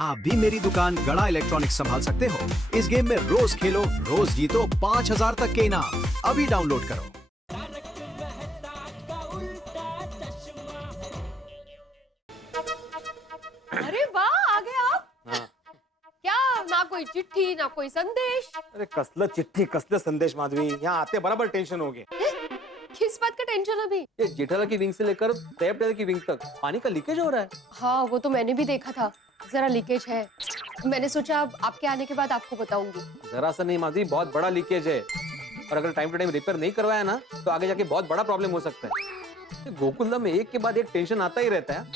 आप भी मेरी दुकान गड़ा इलेक्ट्रॉनिक्स संभाल सकते हो। इस गेम में रोज खेलो, रोज जीतो 5,000 तक के इनाम। अभी डाउनलोड करो। अरे वाह, आ गए आप। हाँ। क्या ना कोई चिट्ठी ना कोई संदेश। अरे कसलं चिट्ठी कसलं संदेश माधवी, यहाँ आते बराबर टेंशन हो गए। किस बात का टेंशन अभी? ये जेठालाल की विंग से लेकर तैयब टेलर की विंग तक पानी का लीकेज हो रहा है। हाँ, वो तो मैंने भी देखा था, जरा लीकेज है। मैंने सोचा अब आपके आने के बाद आपको बताऊंगी। जरा सा नहीं माधवी, बहुत बड़ा लीकेज है और अगर टाइम टू टाइम रिपेयर नहीं करवाया ना तो आगे जाके बहुत बड़ा प्रॉब्लम हो सकता है। गोकुलधाम में एक के बाद एक टेंशन आता ही रहता है।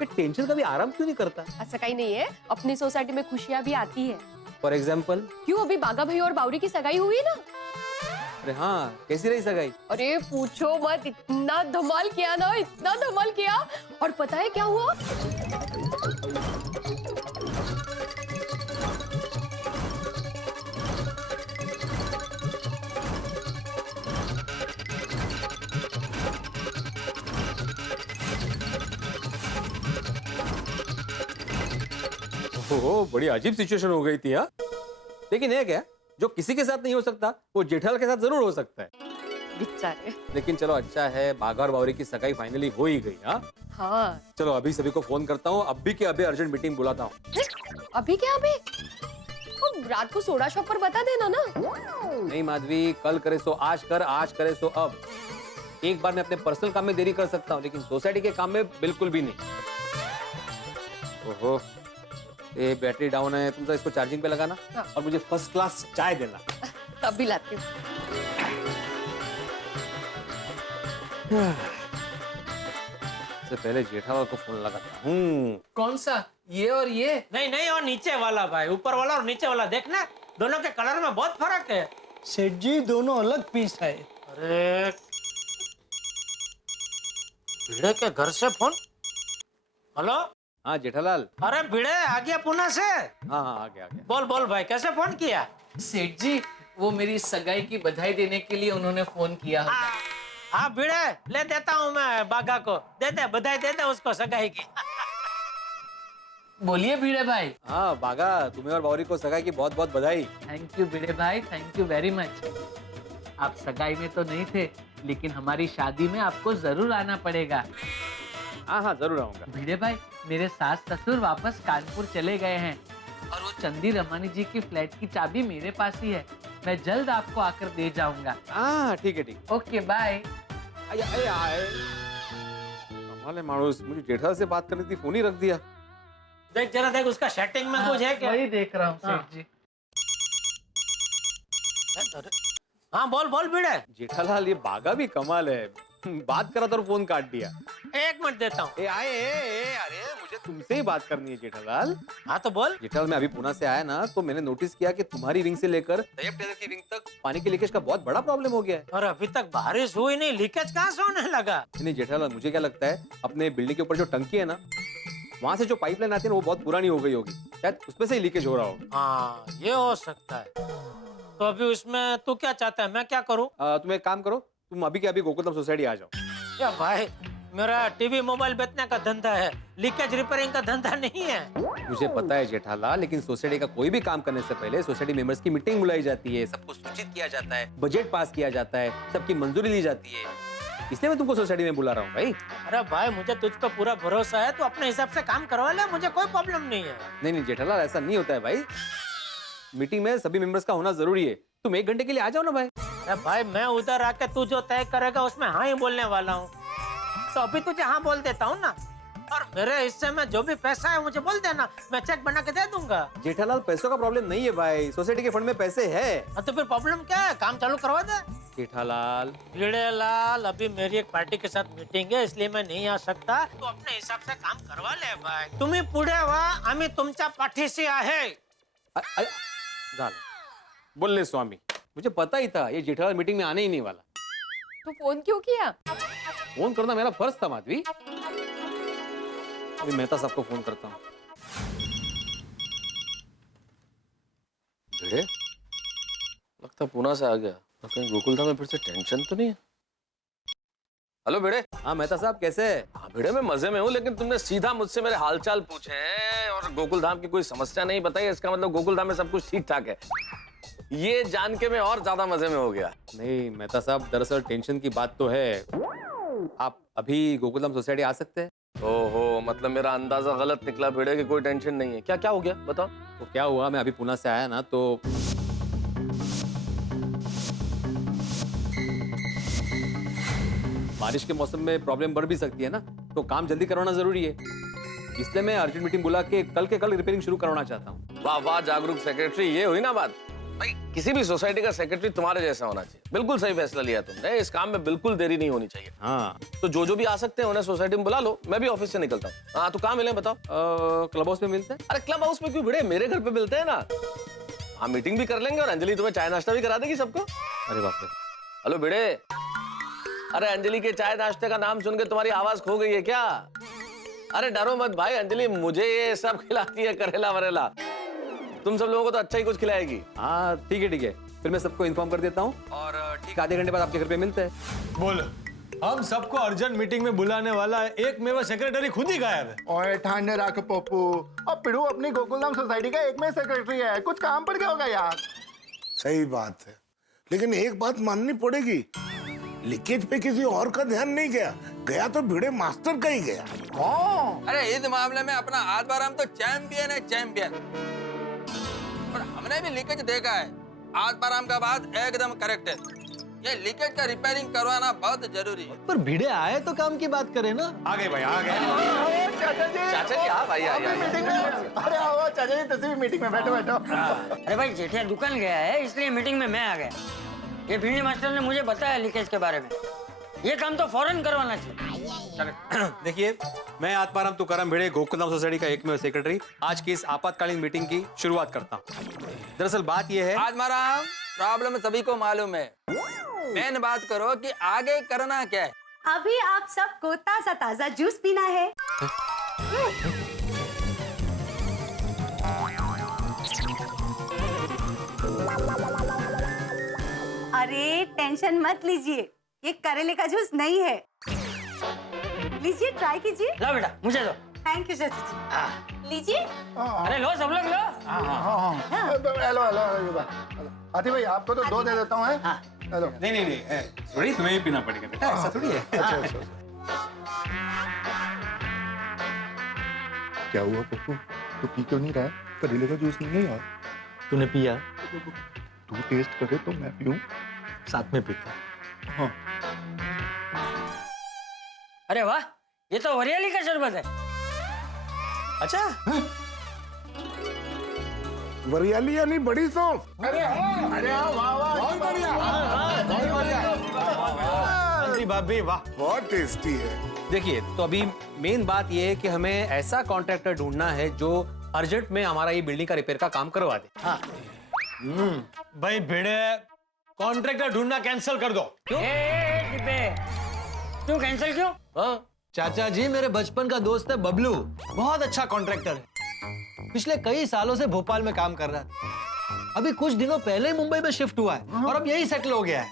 ये टेंशन कभी आराम क्यों नहीं करता? ऐसा कहीं नहीं है, अपनी सोसाइटी में खुशियाँ भी आती है। For example? क्यों, अभी बागा भैया और बावरी की सगाई हुई ना। अरे हाँ, कैसी रही सगाई? अरे पूछो मत, इतना धमाल किया ना, इतना धमाल किया। और पता है क्या हुआ? ओहो, बड़ी अजीब सिचुएशन हो गई थी। हाँ, लेकिन ये क्या, जो किसी के साथ नहीं हो सकता वो जेठालाल के साथ जरूर हो सकता है। बेचारे। लेकिन चलो अच्छा है, बाघा और बावरी की सगाई फाइनली हो ही गई। हाँ हाँ, चलो अभी सभी को फोन करता हूँ, अभी के अभी अर्जेंट मीटिंग बुलाता हूँ। अभी क्या अभी? तो रात को सोडा शॉप पर बता देना ना। नहीं माधवी, कल करे सो आज कर, आज करे सो अब। एक बार मैं अपने पर्सनल काम में देरी कर सकता हूँ लेकिन सोसाइटी के काम में बिल्कुल भी नहीं। ओहो, ये बैटरी डाउन है, तुम तो इसको चार्जिंग पे लगाना। हाँ। और मुझे फर्स्ट क्लास चाय देना। तब भी लाती हूँ। सबसे पहले जेठालाल को फोन लगाता हूँ। कौन सा, ये और ये? नहीं नहीं, और नीचे वाला भाई, ऊपर वाला और नीचे वाला देखना, दोनों के कलर में बहुत फर्क है। सेठ जी, दोनों अलग पीस है। अरे भिड़े के घर से फोन। हेलो। हाँ जेठालाल। अरे भिड़े आ गया पुणे से? हाँ हाँ, आ गया आ गया। बोल बोल भाई, कैसे फोन किया? सेठ जी, वो मेरी सगाई की बधाई देने के लिए उन्होंने फोन किया। हाँ भिड़े, ले देता हूँ मैं बागा को, दे दे बधाई, दे दे उसको सगाई की। बोलिए भिड़े भाई। हाँ बागा, तुम्हें और बावरी को सगाई की बहुत बहुत बधाई। थैंक यू भिड़े भाई, थैंक यू वेरी मच। आप सगाई में तो नहीं थे लेकिन हमारी शादी में आपको जरूर आना पड़ेगा। हाँ हाँ जरूर आऊंगा। भिड़े भाई, मेरे सास ससुर वापस कानपुर चले गए हैं और वो चंदी रमानी जी की फ्लैट की चाबी मेरे पास ही है। मैं जल्द आपको आकर दे जाऊंगा। हाँ ठीक है ठीक। Okay bye. कमाल है मानुस, मुझे जेठालाल से बात करनी थी, फोन ही रख दिया। देख जरा, देख उसका सेटिंग में कुछ है क्या? वही देख रहा हूँ हाँ। सेठ जी। हाँ बोल बोल भिड़े। जेठालाल, ये बागा भी कमाल है, बात करा तो फोन काट दिया। एक मिनट देता हूँ। अरे मुझे तुमसे ही बात करनी है जेठालाल। हाँ तो बोल। जेठालाल, मैं अभी पुणे से आया ना तो मैंने नोटिस किया कि तुम्हारी विंग से लेकर तैयब टेलर की विंग तक पानी के लीकेज का बहुत बड़ा प्रॉब्लम हो गया है। और अभी तक बारिश हुई नहीं, लीकेज कहाँ से होने लगा? नहीं जेठालाल, मुझे क्या लगता है, अपने बिल्डिंग के ऊपर जो टंकी है ना, वहाँ से जो पाइपलाइन आती है ना वो बहुत पुरानी हो गई होगी, शायद उसमें से ही लीकेज हो रहा होगा। हाँ ये हो सकता है। तो अभी उसमें तू क्या चाहता है, मैं क्या करूँ? तुम एक काम करो, तुम अभी के अभी गोकुलधाम सोसाइटी आ जाओ। या भाई, मेरा टीवी मोबाइल बेचने का धंधा है, लीकेज रिपेयरिंग का धंधा नहीं है। मुझे पता है जेठालाल, लेकिन सोसाइटी का कोई भी काम करने से पहले सोसाइटी मेंबर्स की मीटिंग बुलाई जाती है, सबको सूचित किया जाता है, बजट पास किया जाता है, सबकी मंजूरी ली जाती है, इसलिए मैं तुमको सोसाइटी में बुला रहा हूँ भाई। अरे भाई, मुझे तुझ पर पूरा भरोसा है, तू अपने हिसाब से काम करवा ले, मुझे कोई प्रॉब्लम नहीं है। नहीं जेठालाल, ऐसा नहीं होता है भाई, मीटिंग में सभी मेंबर्स का होना जरूरी है। तुम 1 घंटे के लिए आ जाओ ना भाई। अरे भाई, मैं उधर आके तू जो तय करेगा उसमें हाँ ही बोलने वाला हूँ, तो अभी तुझे हाँ बोल देता हूँ ना। और मेरे हिस्से में जो भी पैसा है मुझे बोल देना, मैं चेक बना के दे दूंगा। जेठालाल, पैसों का प्रॉब्लम नहीं है भाई, सोसाइटी के फंड में पैसे है। तो फिर प्रॉब्लम क्या है, काम चालू करवा दे। जेठालाल, भिड़े लाल, अभी मेरी एक पार्टी के साथ मीटिंग है इसलिए मैं नहीं आ सकता, तो अपने हिसाब से काम करवा ले भाई। तुम्ही पुढे व्हा, आम्ही तुमच्या पाठीशी आहे। झालं, बोलले स्वामी, मुझे पता ही था ये जेठालाल मीटिंग में आने ही नहीं वाला। तो फोन क्यों किया? फोन करना मेरा फर्ज था माधवी। अभी मेहता साहब को फोन करता हूँ। भिड़े, लगता पुणे से आ गया, तो कहीं गोकुलधाम में फिर से टेंशन तो नहीं है? हेलो भिड़े। हाँ मेहता साहब, कैसे है? हाँ भिड़े में मजे में हूँ, लेकिन तुमने सीधा मुझसे मेरे हालचाल पूछे हैं और गोकुल धाम की कोई समस्या नहीं बताई। इसका मतलब गोकुल धाम में सब कुछ ठीक ठाक है। ये जान के मैं और ज्यादा मजे में हो गया। नहीं मेहता साहब, दरअसल टेंशन की बात तो है। आप अभी गोकुलधाम सोसाइटी आ सकते हैं? ओहो, मतलब मेरा अंदाजा गलत निकला। भिड़े की कोई टेंशन नहीं है। क्या क्या हो गया बताओ। तो क्या हुआ, मैं अभी पुणे से आया ना, तो बारिश के मौसम में प्रॉब्लम बढ़ भी सकती है ना, तो काम जल्दी करवाना जरूरी है। इसलिए मैं अर्जेंट मीटिंग बुला के कल रिपेयरिंग शुरू करवाना चाहता हूँ। वाह वाह जागरूक सेक्रेटरी, ये हुई ना बात। भाई किसी भी सोसाइटी का सेक्रेटरी तुम्हारे जैसा होना चाहिए। बिल्कुल सही फैसला लिया तुमने। इस काम में बिल्कुल देरी नहीं होनी चाहिए। हाँ, तो जो भी आ सकते हैं उन्हें सोसाइटी में बुला लो। मैं भी ऑफिस से निकलता हूँ। हाँ तो कहाँ मिले बताओ। क्लब हाउस में मिलते हैं। अरे क्लब हाउस में क्यों भिड़े, मेरे घर पे मिलते हैं ना। हाँ मीटिंग भी कर लेंगे और अंजलि तुम्हें चाय नाश्ता भी करा देगी सबको। अरे बाप रे। हेलो भिड़े, अरे अंजलि के चाय नाश्ते का नाम सुन के तुम्हारी आवाज खो गई है क्या? अरे डरो मत भाई, अंजलि मुझे ये सब खिलाती है, करेला वरेला। तुम सब लोगों को तो अच्छा ही कुछ खिलाएगी। हाँ ठीक है, फिर मैं सबको इन्फॉर्म कर देता हूँ और ठीक आधे घंटे बाद आपके घर पे मिलते हैं। बोल, हम सबको अर्जेंट मीटिंग में बुलाने वाला है, एक मेरा सेक्रेटरी खुद ही गायब है। ओए ठाणे रख पप्पू, अब पिड़ू अपनी गोकुलधाम सोसाइटी का एक में सेक्रेटरी है, कुछ काम पड़ गया होगा यार। सही बात है, लेकिन एक बात माननी पड़ेगी, लीकेज पे किसी और का ध्यान नहीं गया तो भिड़े मास्टर का ही गया। अरे इस मामले में अपना आत्माराम तो चैंपियन है, चैंपियन। और हमने भी लीकेज देखा है। आत्माराम का बात एकदम करेक्ट है। ये लीकेज का रिपेयरिंग करवाना बहुत जरूरी है। पर भिड़े आए तो काम की बात करें ना। आ गए भाई, आ गए। चाचा जी हाँ भाई मीटिंग में। अरे आओ चाचा जी, तुम भी मीटिंग में बैठो। अरे भाई जेठिया दुकान गया है, इसलिए मीटिंग में मैं आ गया। ये भिंडी मास्टर ने मुझे बताया लीकेज के बारे में। ये काम तो फौरन करवाना चाहिए। देखिए, मैं आत्माराम तुकाराम भिड़े, गोकुलधाम सोसाइटी का एकमेव सेक्रेटरी, आज की इस आपातकालीन मीटिंग की शुरुआत करता हूँ। दरअसल बात यह है, आत्माराम, प्रॉब्लम सभी को मालूम है। मेन बात करो कि आगे करना क्या है। अभी आप सबको ताजा ताजा जूस पीना है। अरे टेंशन मत लीजिए, ये करेले का जूस नहीं है। लीजिए, ट्राई कीजिए। लो बेटा, मुझे दो। थैंक यू चाचा जी। लीजिए। अरे लो सब लोग लो। हेलो आती भाई, आपको तो दो दे देता हूँ। हेलो। नहीं, थोड़ी तुम्हें ही पीना पड़ेगा बेटा, ऐसा थोड़ी है। अच्छा। क्या हुआ पप्पू, तू पी क्यों नहीं रहा? करेले का जूस नहीं है यार। तूने पिया? तू टेस्ट करे तो मैं पीऊं। साथ में पीता। हाँ। अरे वाह, ये तो हरियाली का शरबत है। अच्छा, वरियाली यानी बड़ी सौंफ। अरे वाह, बहुत बढ़िया। भाभी वाह, बहुत टेस्टी है। देखिए, तो अभी मेन बात यह है कि हमें ऐसा कॉन्ट्रैक्टर ढूंढना है जो अर्जेंट में हमारा ये बिल्डिंग का रिपेयर का काम करवा दे। भाई भिड़े, कॉन्ट्रैक्टर ढूंढना कैंसिल कर दो। क्यों? क्यों कैंसिल क्यों? चाचा जी, मेरे बचपन का दोस्त है बबलू, बहुत अच्छा कॉन्ट्रैक्टर है। पिछले कई सालों से भोपाल में काम कर रहा है। अभी कुछ दिनों पहले ही मुंबई में शिफ्ट हुआ है और अब यही सेटल हो गया है।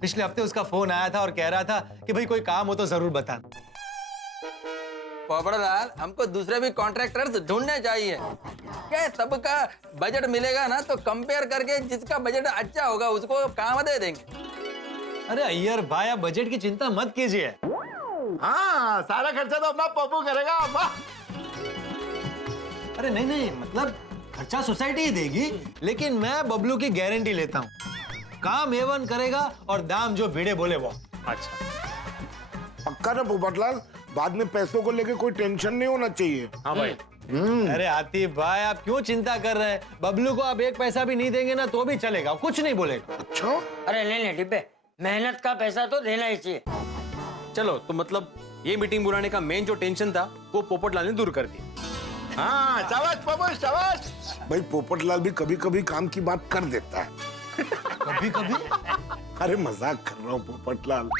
पिछले हफ्ते उसका फोन आया था और कह रहा था कि भाई कोई काम हो तो जरूर बताना। पोपड़लाल, हमको दूसरे भी कॉन्ट्रैक्टर ढूंढने चाहिए। क्या सबका बजट मिलेगा ना, तो कंपेयर करके जिसका बजट अच्छा होगा उसको काम दे देंगे। अरे अय्यर भाई, आप बजट की चिंता मत कीजिए। हाँ, सारा खर्चा तो अपना पप्पू करेगा। अरे नहीं, मतलब खर्चा सोसाइटी ही देगी, लेकिन मैं बबलू की गारंटी लेता हूँ। काम A1 करेगा और दाम जो भिड़े बोले वो। अच्छा, पक्का ना पोपटलाल, बाद में पैसों को लेके कोई टेंशन नहीं होना चाहिए। हाँ भाई। अरे आतिफ भाई, आप क्यों चिंता कर रहे हैं? बबलू को आप एक पैसा भी नहीं देंगे ना तो भी चलेगा, कुछ नहीं बोलेगा। अच्छा, अरे ले डिब्बे, मेहनत का पैसा तो देना ही चाहिए। चलो, तो मतलब ये मीटिंग बुलाने का मेन जो टेंशन था वो पोपटलाल ने दूर कर दिया। हाँ, शाबाश पप्पू, शाबाश। भाई पोपटलाल भी कभी कभी काम की बात कर देता है। कभी? अरे मजाक कर रहा हूँ पोपटलाल।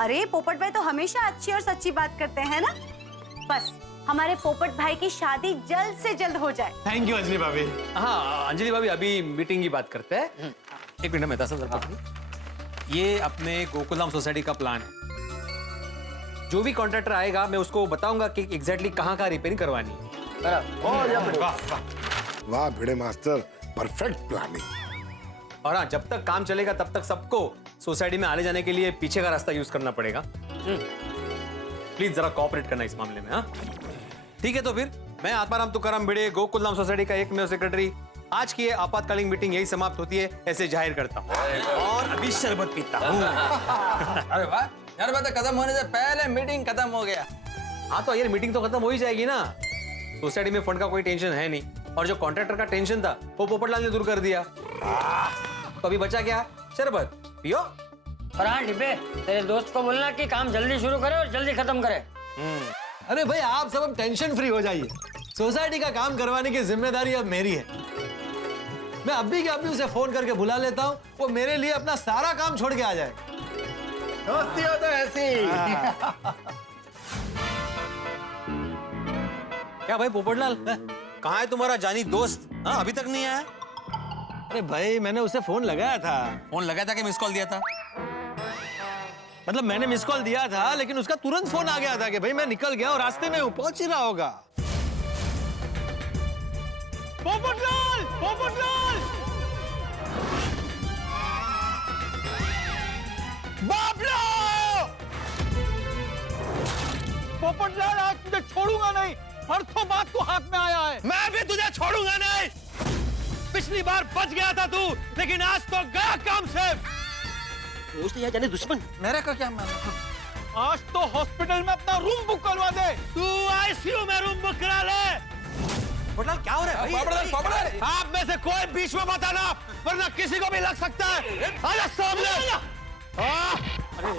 अरे पोपट भाई तो हमेशा अच्छी और सच्ची बात करते हैं ना। बस हमारे पोपट भाई की शादी जल्द से जल्द हो जाए। थैंक यू अंजलि भाभी। हाँ अंजलि भाभी, अभी मीटिंग की बात करते हैं। एक मिनट में ये अपने गोकुलधाम सोसाइटी का प्लान है। जो भी कॉन्ट्रैक्टर आएगा मैं उसको बताऊंगा कि एग्जैक्टली कहाँ कहाँ रिपेयरिंग करवानी है। वाह भिड़े मास्टर, परफेक्ट प्लानिंग। और हाँ, जब तक काम चलेगा तब तक सबको सोसाइटी में आने जाने के लिए पीछे का रास्ता यूज करना पड़ेगा। प्लीज जरा कोऑपरेट करना इस मामले में। हाँ ठीक है, तो फिर मैं आत्माराम तुकाराम भिड़े, गोकुलधाम सोसाइटी का एकमेव सेक्रेटरी, आज की ये आपातकालीन मीटिंग यही समाप्त होती है ऐसे जाहिर करता हूँ और अभी शरबत पीता हूँ। अरे वाह, शरबत खत्म होने से पहले मीटिंग खत्म हो गया। हाँ तो यार मीटिंग तो खत्म हो ही जाएगी ना। सोसाइटी में फंड का कोई टेंशन है नहीं और जो कॉन्ट्रैक्टर का टेंशन था वो पोपटलाल ने दूर कर दिया। तो अभी बचा क्या? शरबत पियो। और हाँ डिब्बे, तेरे दोस्त को बोलना कि काम जल्दी शुरू करे और जल्दी खत्म करे। अरे भाई आप सब अब टेंशन फ्री हो जाइए। सोसाइटी का काम करवाने की जिम्मेदारी अब मेरी है। मैं अभी के अभी उसे फोन करके बुला लेता हूँ, वो मेरे लिए अपना सारा काम छोड़ के आ जाए। दोस्ती हो तो ऐसी। क्या भाई पोपटलाल, कहाँ है तुम्हारा जानी दोस्त? हाँ अभी तक नहीं आया? अरे भाई मैंने उसे फोन लगाया था। फोन लगाया था कि मिस कॉल दिया था? मतलब मैंने मिस कॉल दिया था लेकिन उसका तुरंत फोन आ गया था कि भाई मैं निकल गया और रास्ते में हूँ, पहुंच ही रहा होगा। पोपटलाल! पोपटलाल! बाबलो! पोपटलाल आज तुझे छोड़ूंगा नहीं, परसों बात तू हाथ में आया है। मैं भी तुझे छोड़ूंगा नहीं। पिछली बार बच गया था तू, लेकिन आज तो गया काम से। दोस्त या जाने दुश्मन, मेरे को क्या मालूम? आज तो हॉस्पिटल में अपना रूम बुक करवा दे। तू आईसीयू में रूम बुक करा ले। पोपटलाल क्या हो रहा है भाई? आप में से कोई बीच में मत आना, वरना किसी को भी लग सकता है। आजा सामने। अरे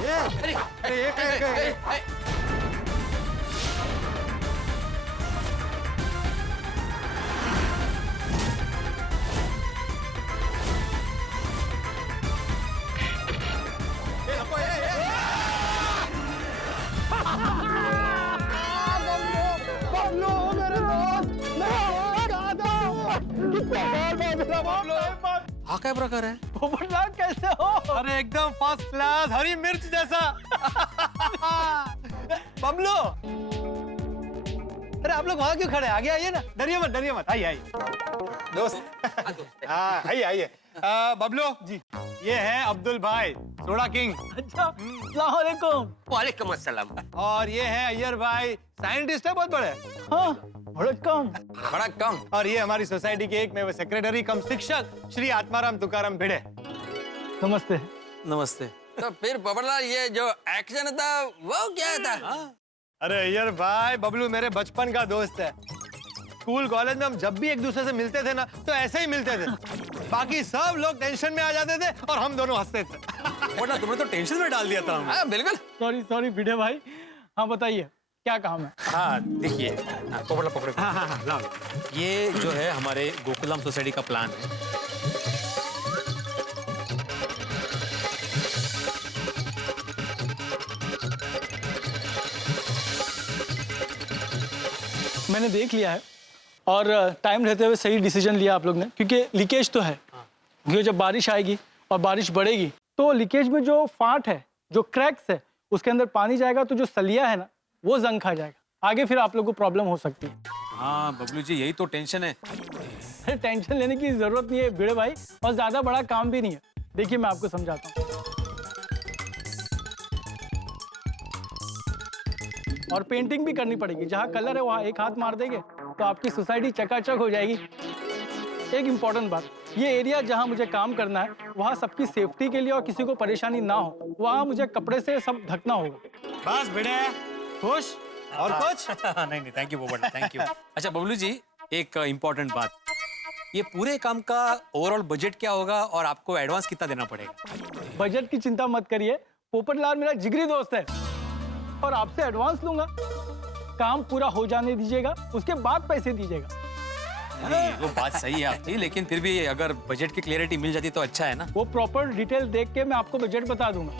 क्या प्रकार है? पोपटलाल कैसे हो? अरे एकदम फर्स्ट क्लास, हरी मिर्च जैसा। बबलू, अरे आप लोग वहां क्यों खड़े? आगे आइए ना, डरिए मत, आइए दोस्त। हाँ आइए आइए। बबलू जी, ये है अब्दुल भाई, सोडा किंग। अच्छा, अस्सलाम वालेकुम। वालेकुम अस्सलाम। और ये है अय्यर भाई, साइंटिस्ट है बहुत बड़े। हाँ बड़ा कम। और ये हमारी सोसाइटी के एक में वो सेक्रेटरी कम शिक्षक श्री आत्माराम तुकाराम भिड़े। नमस्ते। नमस्ते। तो फिर पोपटलाल ये जो एक्शन था वो क्या था? अरे अय्यर भाई, बबलू मेरे बचपन का दोस्त है। स्कूल कॉलेज में हम जब भी एक दूसरे से मिलते थे ना तो ऐसे ही मिलते थे। बाकी सब लोग टेंशन में आ जाते थे और हम दोनों हंसते थे। पोपटलाल तुमने तो टेंशन में डाल दिया था हमें। हाँ बिल्कुल। सॉरी भिड़े भाई। हाँ बताइए क्या काम है? हाँ देखिए, पोपटलाल पकड़ो। हाँ लाओ। ये जो है हमारे गोकुलधाम सोसाइटी का प्लान है। मैंने देख लिया है और टाइम रहते हुए सही डिसीजन लिया आप लोग ने, क्योंकि लीकेज तो है। क्योंकि जब बारिश आएगी और बारिश बढ़ेगी तो लीकेज में जो फाट है, जो क्रैक्स है, उसके अंदर पानी जाएगा तो जो सलिया है ना वो जंग खा जाएगा। आगे फिर आप लोग को प्रॉब्लम हो सकती है। हाँ बबलू जी, यही तो टेंशन है। अरे टेंशन लेने की जरूरत नहीं है भिड़े भाई, और ज्यादा बड़ा काम भी नहीं है। देखिए मैं आपको समझाता हूँ। और पेंटिंग भी करनी पड़ेगी। जहाँ कलर है वहाँ एक हाथ मार देंगे तो आपकी सोसाइटी चकाचक हो जाएगी। एक इम्पॉर्टेंट बात, ये एरिया जहाँ मुझे काम करना है वहाँ सबकी सेफ्टी के लिए और किसी को परेशानी ना हो, वहाँ मुझे कपड़े से सब ढकना होगा। बस भिड़े, खुश और कुछ? नहीं thank you Popatlal, thank you. अच्छा बबलू जी, एक इम्पोर्टेंट बात, ये पूरे काम का ओवरऑल बजट क्या होगा और आपको एडवांस कितना देना पड़ेगा? बजट की चिंता मत करिए, पोपटलाल मेरा जिगरी दोस्त है और आपसे एडवांस लूंगा। काम पूरा हो जाने दीजिएगा, उसके बाद पैसे दीजिएगा। वो बात सही है आपकी, लेकिन फिर भी अगर बजट की क्लियरिटी मिल जाती तो अच्छा है ना। वो प्रॉपर डिटेल देख के मैं आपको बजट बता दूंगा,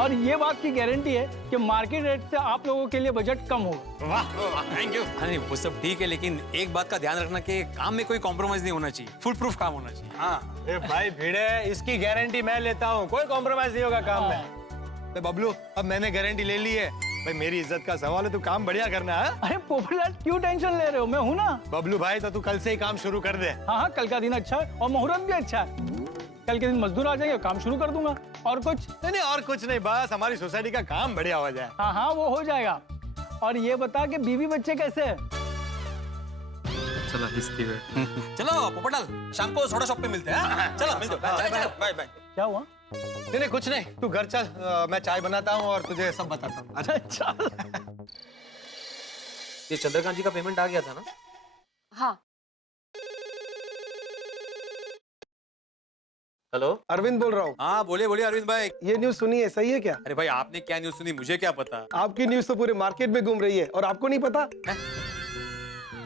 और ये बात की गारंटी है कि मार्केट रेट से आप लोगों के लिए बजट कम होगा। वाह थैंक यू। नहीं वो सब ठीक है, लेकिन एक बात का ध्यान रखना कि काम में कोई कॉम्प्रोमाइज नहीं होना चाहिए, फुल प्रूफ काम होना चाहिए। हाँ भाई भिड़े, इसकी गारंटी मैं लेता हूँ, कोई कॉम्प्रोमाइज नहीं होगा काम में। बबलू, अब मैंने गारंटी ले ली है, भाई मेरी इज्जत का सवाल है, तू काम बढ़िया करना है। अरे पोपटलाल क्यों टेंशन ले रहे हो, मैं हूँ ना। बबलू भाई तो तू कल से ही काम शुरू कर दे। हाँ हाँ, कल का दिन अच्छा है और मुहूर्त भी अच्छा है। कल के दिन मजदूर आ जाएंगे, काम शुरू कर दूंगा। और कुछ नहीं और कुछ नहीं, बस हमारी सोसाइटी का काम बढ़िया हो जाए। हाँ हाँ, वो हो जाएगा। और ये बता कि बीवी बच्चे कैसे हैं? चलो हिस्ट्री में चलो पोपटलाल, शाम को सोडा शॉप पे मिलते हैं। चलो मिलते हैं, बाय बाय। क्या हुआ? नहीं कुछ नहीं, तू घर चल, मैं चाय बनाता हूँ और तुझे सब बताता हूँ। अच्छा ये चंद्रकांत जी का पेमेंट आ गया था ना? हाँ। हेलो, अरविंद बोल रहा हूँ। हाँ बोलिए बोलिए अरविंद भाई। ये न्यूज सुनी है, सही है क्या? अरे भाई आपने क्या न्यूज सुनी, मुझे क्या पता। आपकी न्यूज तो पूरे मार्केट में घूम रही है और आपको नहीं पता।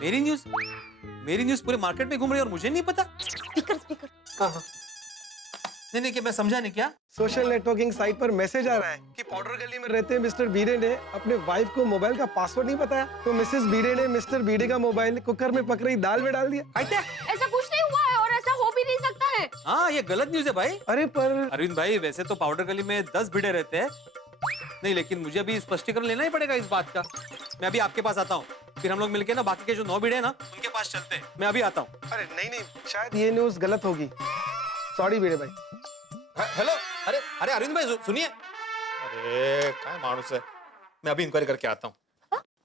मेरी न्यूज पूरे मार्केट में घूम रही है और मुझे नहीं पता। स्पीकर। हाँ। नहीं क्या, मैं समझा नहीं क्या। सोशल नेटवर्किंग साइट पर मैसेज आ रहा है कि पाउडर गली में रहते मिस्टर बीडे ने अपने वाइफ को मोबाइल का पासवर्ड नहीं बताया, तो मिसेस बीडे ने मिस्टर बीडे का मोबाइल कुकर में पक रही दाल में डाल दिया। ऐसा कुछ नहीं हुआ है और ऐसा हो भी नहीं सकता है। हाँ ये गलत न्यूज है भाई। अरे पर अरविंद भाई, वैसे तो पाउडर गली में 10 भिड़े रहते हैं, नहीं लेकिन मुझे अभी स्पष्टीकरण लेना ही पड़ेगा इस बात का। मैं अभी आपके पास आता हूँ, फिर हम लोग मिलके ना बाकी के जो 9 भिड़े हैं ना उनके पास चलते हैं। मैं अभी आता हूँ। अरे नहीं, शायद ये न्यूज गलत होगी। सॉरी बीडे भाई। हेलो, अरे अरविंद भाई सुनिए। अरे क्या मानुस है, मैं अभी इंक्वायरी करके आता हूँ।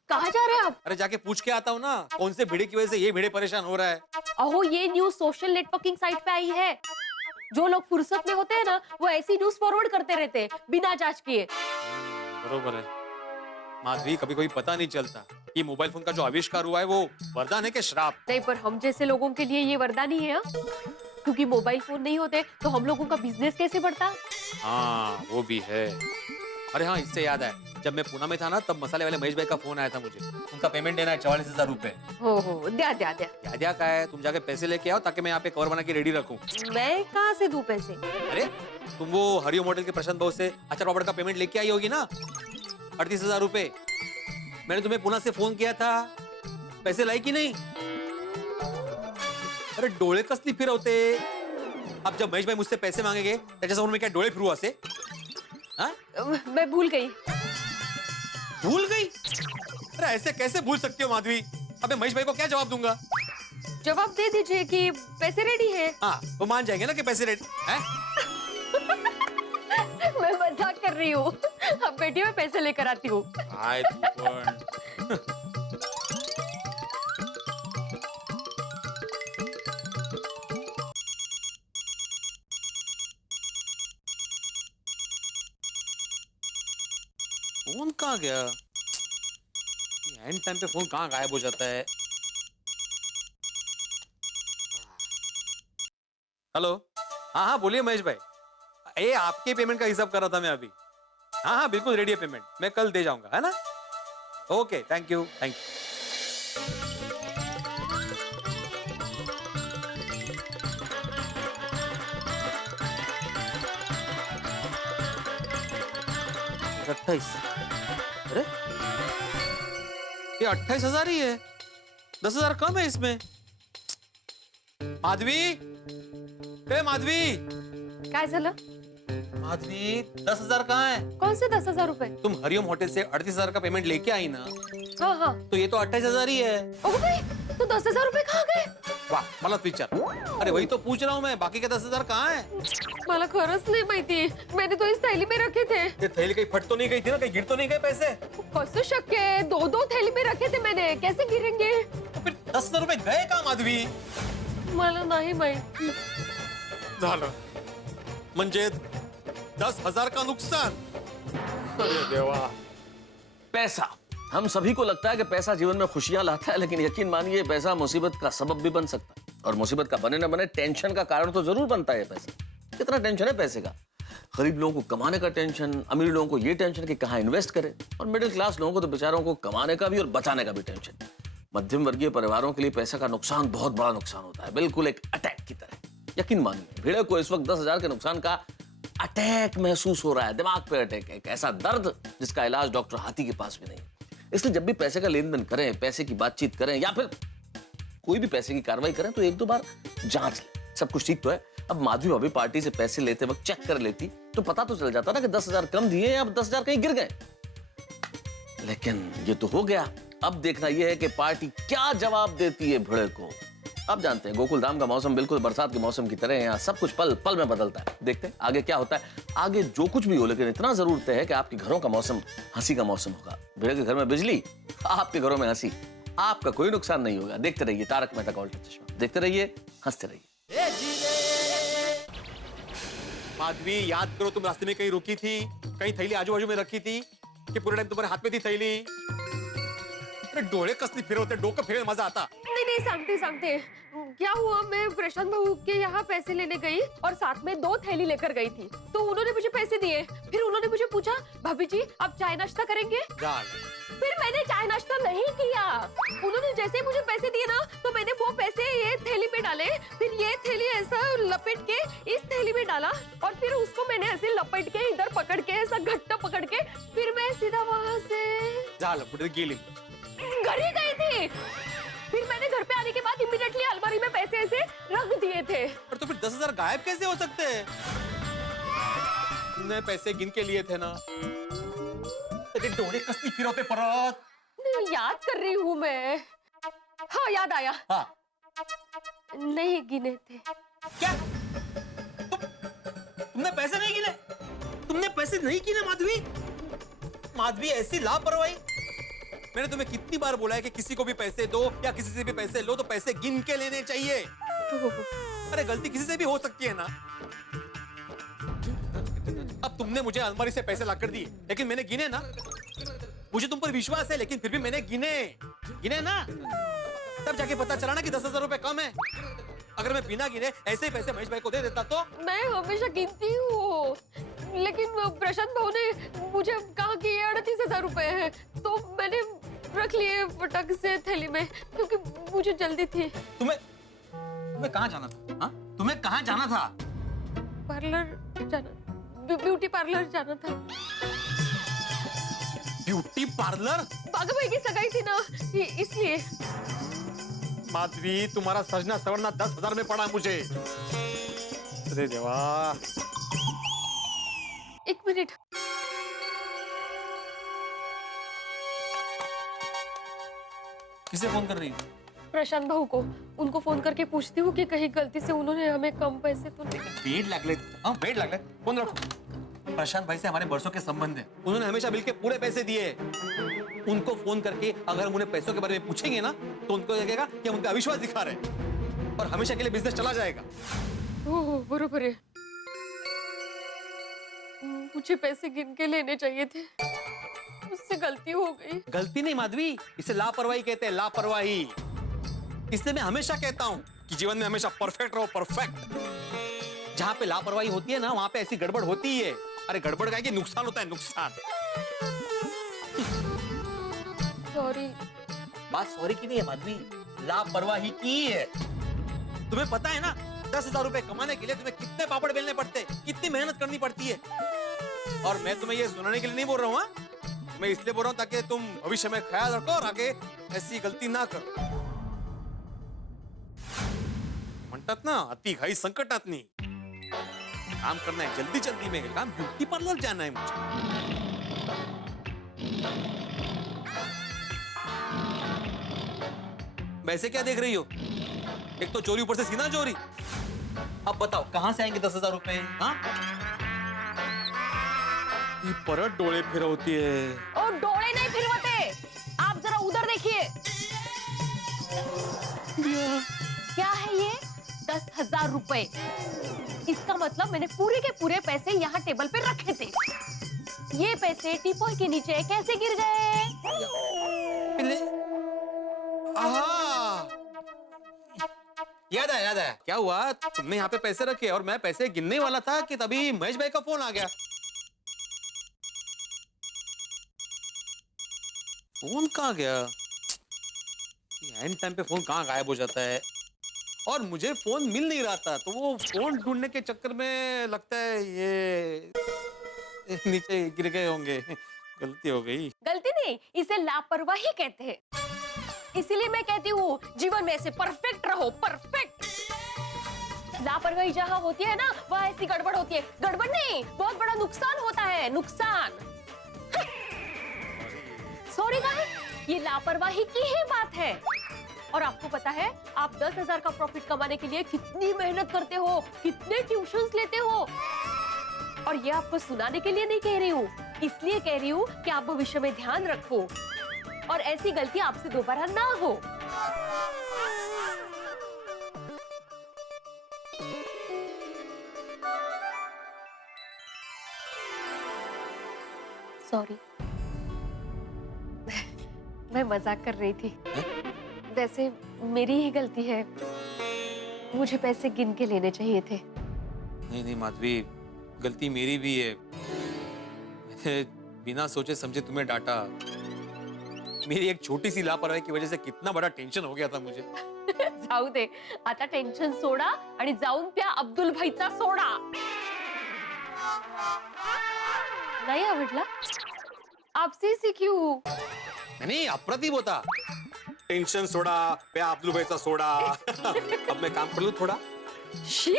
कहाँ जा रहे हैं आप? अरे जाके पूछ के आता हूँ ना, कौन से भिड़े की वजह से ये भिड़े परेशान हो रहा है। अहो, ये न्यूज सोशल नेटवर्किंग साइट पे आई है। जो लोग फुर्सत में होते हैं ना, वो ऐसी न्यूज फॉरवर्ड करते रहते हैं बिना जांच किए। बरोबर है माधवी, कभी कोई पता नहीं चलता कि मोबाइल फोन का जो आविष्कार हुआ है वो वरदान है कि श्राप। नहीं, पर हम जैसे लोगों के लिए ये वरदान ही है, क्योंकि मोबाइल फोन नहीं होते तो हम लोगों का बिजनेस कैसे बढ़ता। हाँ वो भी है। अरे हाँ, इससे याद है, जब मैं पुणे में था ना तब मसाले वाले महेश भाई का फोन आया था मुझे। उनका पेमेंट देना है 44,000 रुपए। हो द्या। क्या का है, तुम जाके पैसे लेके आओ ताकि मैं यहाँ पे कवर बना के रेडी रखूं। मैं कहाँ से दूं पैसे? अरे तुम वो हरिओम होटल के प्रशांत भाऊ से अचार पापड़ का पेमेंट लेके आई होगी ना, 38,000 रुपए। मैंने तुम्हें पुणे से फोन किया था, पैसे लाई कि नहीं? अरे डोळे कसली फिरवते। अब जब महेश भाई मुझसे पैसे मांगेंगे त्याच्यासमोर मी काय डोळे फिरवू असे? हाँ? मैं भूल गई। भूल गई? अरे ऐसे कैसे भूल सकती हो माधवी? अबे महेश भाई को क्या जवाब दूंगा? जवाब दे दीजिए कि पैसे रेडी है। हाँ वो मान जाएंगे ना कि पैसे रेडी हैं? मैं मजाक कर रही हूँ। अब बैठिए, मैं पैसे लेकर आती हूँ। फोन कहाँ गया? एंड टाइम पे फोन कहाँ गायब हो जाता है? हेलो, हाँ बोलिए महेश भाई। ये आपके पेमेंट का हिसाब कर रहा था मैं अभी। हाँ बिल्कुल रेडी है पेमेंट, मैं कल दे जाऊंगा, है ना? Okay, thank you. अरे ये 28,000 ही है, 10,000 कम है इसमें। माधवी, माधवी काय झालं? माधवी 10,000 कहाँ है? कौन से 10,000 रुपए? तुम हरिओम होटल से 38,000 का पेमेंट लेके आई ना? हाँ। तो ये तो 28,000 ही है। तो 10,000 रुपए कहाँ गए? वाह, मला विचार। अरे वही तो पूछ रहा हूँ मैं, बाकी के 10,000 कहाँ है? मला खरंच नाही माहिती, मैंने तो इस थैली में रखे थे। ये थैली कहीं फट तो नहीं गई थी ना, कहीं गिर तो नहीं गए पैसे? कसं शक्य है? 2 थैली में रखे थे मैंने, कैसे गिरेंगे? तो फिर 10,000 रुपए गए कहाँ माधवी? मला नाही माहिती। झालं म्हणजे 10,000 का नुकसान। अरे देवा। पैसा, हम सभी को लगता है कि पैसा जीवन में खुशियां लाता है, लेकिन यकीन मानिए पैसा मुसीबत का सबब भी बन सकता है। और मुसीबत का बने न बने, टेंशन का कारण तो जरूर बनता है पैसा। कितना टेंशन है पैसे का? गरीब लोगों को कमाने का टेंशन, अमीर लोगों को ये टेंशन कि कहाँ इन्वेस्ट करें, और मिडिल क्लास लोगों को तो बेचारों को कमाने का भी और बचाने का भी टेंशन। मध्यम वर्गीय परिवारों के लिए पैसे का नुकसान बहुत बड़ा नुकसान होता है, बिल्कुल एक अटैक की तरह। यकीन मानिए भिड़े को इस वक्त 10,000 के नुकसान का अटैक महसूस हो रहा है, दिमाग पे अटैक, एक ऐसा दर्द जिसका इलाज डॉक्टर हाथी के पास भी नहीं। इसलिए जब भी पैसे का लेन देन करें, पैसे की बातचीत करें या फिर कोई भी पैसे की कार्रवाई करें तो 1-2 बार जांच लें सब कुछ ठीक तो है। अब माधवी भाभी पार्टी से पैसे लेते वक्त चेक कर लेती तो पता तो चल जाता ना कि 10,000 कम दिए या 10,000 कहीं गिर गए। लेकिन ये तो हो गया। अब देखना यह है कि पार्टी क्या जवाब देती है भिड़े को। अब जानते हैं गोकुलधाम का मौसम बिल्कुल बरसात के मौसम की तरह है। यहाँ सब कुछ पल पल में बदलता है। देखते हैं आगे क्या होता है। आगे जो कुछ भी हो, लेकिन इतना जरूर तय है कि आपके घरों का मौसम हंसी का मौसम होगा। भिड़े के घर में बिजली, आपके घरों में हंसी। आपका कोई नुकसान नहीं होगा। देखते रहिए तारक मेहता का उल्टा चश्मा। देखते रहिए, हंसते रहिए। माधवी, याद करो तुम रास्ते में कहीं रुकी थी, कहीं थैली आजू बाजू में रखी थी कि पूरे टाइम तुम्हारे हाथ में थी थैली? अरे डोळे कसली फिरवते, डोकं फिरेल मजा आता। नहीं सांगते क्या हुआ, मैं प्रशांत भाऊ के यहाँ पैसे लेने गई और साथ में 2 थैली लेकर गई थी। तो उन्होंने मुझे पैसे दिए, फिर उन्होंने मुझे पूछा भाभी जी आप चाय नाश्ता करेंगे? फिर मैंने चाय नाश्ता नहीं किया। उन्होंने जैसे ही मुझे पैसे दिए ना, तो मैंने वो पैसे ये थैली में डाले, फिर ये थैली ऐसा लपेट के इस थैली में डाला और फिर उसको मैंने ऐसे लपेट के इधर पकड़ के ऐसा घट्ट पकड़ के फिर मैं सीधा वहाँ से गेली घर ही गई थी। फिर मैंने घर पे आने के बाद इमीडिएटली अलमारी में पैसे ऐसे रख दिए थे। पर तो फिर 10,000 गायब कैसे हो सकते हैं? तुमने पैसे गिन के लिए थे ना। तेरे डोळे कसली फिरवते परत? याद कर रही हूँ मैं। हाँ याद आया। हाँ। नहीं गिने थे। क्या? तुमने पैसे नहीं गिने? तुमने पैसे नहीं गिने माधवी? माधवी ऐसी लापरवाही। मैंने तुम्हें कितनी बार बोला है कि किसी को भी पैसे दो या किसी से भी पैसे लो तो पैसे गिन के लेने चाहिए। अरे गलती किसी से भी हो सकती है ना। अब तुमने मुझे अलमारी से पैसे लाकर दिए, लेकिन मैंने गिने ना। मुझे तुम पर विश्वास है, लेकिन फिर भी मैंने गिने ना। तब जाके पता चला ना कि 10,000 रुपए कम है। अगर मैं बिना गिने ऐसे ही पैसे महेश भाई को दे देता तो? मैं हमेशा गिनती हूँ, लेकिन प्रशांत भाऊ ने मुझे कहा कि ये 38,000 रुपए है, तो मैंने रख लिए फटक से थैली में क्योंकि मुझे जल्दी थी। तुम्हें कहाँ जाना था? हाँ? तुम्हें कहाँ जाना था? पार्लर जाना, ब्यूटी पार्लर जाना था। Beauty parlour? बाघा भाई की सगाई थी ना, इसलिए। माधवी, तुम्हारा सजना सवरना 10,000 में पड़ा मुझे। अरे देवा। 1 मिनट। किसे फोन कर रही हो? प्रशांत भाऊ को। उनको फोन करके पूछती हूँ कि कहीं गलती से उन्होंने हमें कम पैसे तो नहीं। वेट लागले। हाँ वेट लागले। फोन रखो। प्रशांत भाई से हमारे बरसों के संबंध है। उन्होंने हमेशा मिलके पूरे पैसे दिए। उनको फोन करके अगर हम उन्हें पैसों के बारे में पूछेंगे ना, तो उनको लगेगा कि हम उनका अविश्वास दिखा रहे हैं और हमेशा के लिए बिजनेस चला जाएगा। ओह बरोबर है। मुझे पैसे गिन के लेने चाहिए थे, मुझसे गलती हो गई। गलती नहीं माधवी, इसे लापरवाही कहते हैं, लापरवाही। इसलिए मैं हमेशा कहता हूँ कि जीवन में हमेशा परफेक्ट रहो, परफेक्ट। जहाँ पे लापरवाही होती है ना, वहां पे ऐसी गड़बड़ होती ही है। अरे गड़बड़ का नुकसान होता है, नुकसान। सॉरी। बात सॉरी की नहीं है माधवी, लापरवाही की है। तुम्हें पता है ना 10,000 रुपए कमाने के लिए तुम्हें कितने पापड़ बेलने पड़ते हैं, कितनी मेहनत करनी पड़ती है। और मैं तुम्हें ये सुनाने के लिए नहीं बोल रहा हूँ, मैं इसलिए बोल रहा हूँ ताकि तुम भविष्य में ख्याल रखो और आगे ऐसी गलती ना करो। म्हणतात ना, अति घाई संकटात नहीं। काम करना है जल्दी जल्दी में, काम ब्यूटी पार्लर जाना है मुझे। वैसे क्या देख रही हो? एक तो चोरी, ऊपर से सीना चोरी। अब बताओ कहां से आएंगे 10,000 रुपए? हाँ? ये परत डोळे फिरवती है। ओ डोळे नहीं फिरवते, आप जरा उधर देखिए। क्या है ये? 10,000 रुपए। इसका मतलब मैंने पूरे के पूरे पैसे यहाँ टेबल पे रखे थे। ये पैसे टीपॉय के नीचे कैसे गिर गए? याद आया, याद आया। क्या हुआ, तुमने यहाँ पे पैसे रखे और मैं पैसे गिनने वाला था कि तभी महेश भाई का फोन आ गया। फोन कहाँ गया? एंड टाइम पे फोन कहाँ गायब हो जाता है और मुझे फोन मिल नहीं रहा था, तो वो फोन ढूंढने के चक्कर में लगता है ये नीचे गिर गए होंगे। गलती हो गई। गलती नहीं, इसे लापरवाही कहते हैं। इसीलिए मैं कहती हूँ जीवन में ऐसे परफेक्ट रहो, परफेक्ट। लापरवाही जहाँ होती है ना, वहाँ ऐसी गड़बड़ होती है। गड़बड़ नहीं, बहुत बड़ा नुकसान होता है, नुकसान। सॉरी का है, ये लापरवाही की ही बात है। और आपको पता है आप 10,000 का प्रॉफिट कमाने के लिए कितनी मेहनत करते हो, कितने ट्यूशंस लेते हो। और ये आपको सुनाने के लिए नहीं कह रही हूँ, इसलिए कह रही हूँ कि आप भविष्य में ध्यान रखो और ऐसी गलती आपसे दोबारा ना हो। सॉरी, मैं मजाक कर रही थी। वैसे मेरी ही गलती है, मुझे पैसे गिन के लेने चाहिए थे। नहीं नहीं माधवी, गलती मेरी भी है। मैंने बिना सोचे समझे तुम्हें डांटा। मेरी एक छोटी सी लापरवाही की वजह से कितना बड़ा टेंशन हो गया था मुझे। जाऊ दे, आता टेन्शन सोडा आणि जाऊन प्या अब्दुल भाईचा सोडा। नाही आवडला? आपसे सीखी हूँ। नहीं, अप्रतिम होता। टेंशन सोडा, प्या अब्दुल भाईचा सोडा। अब मैं काम कर लूं थोड़ा। शी।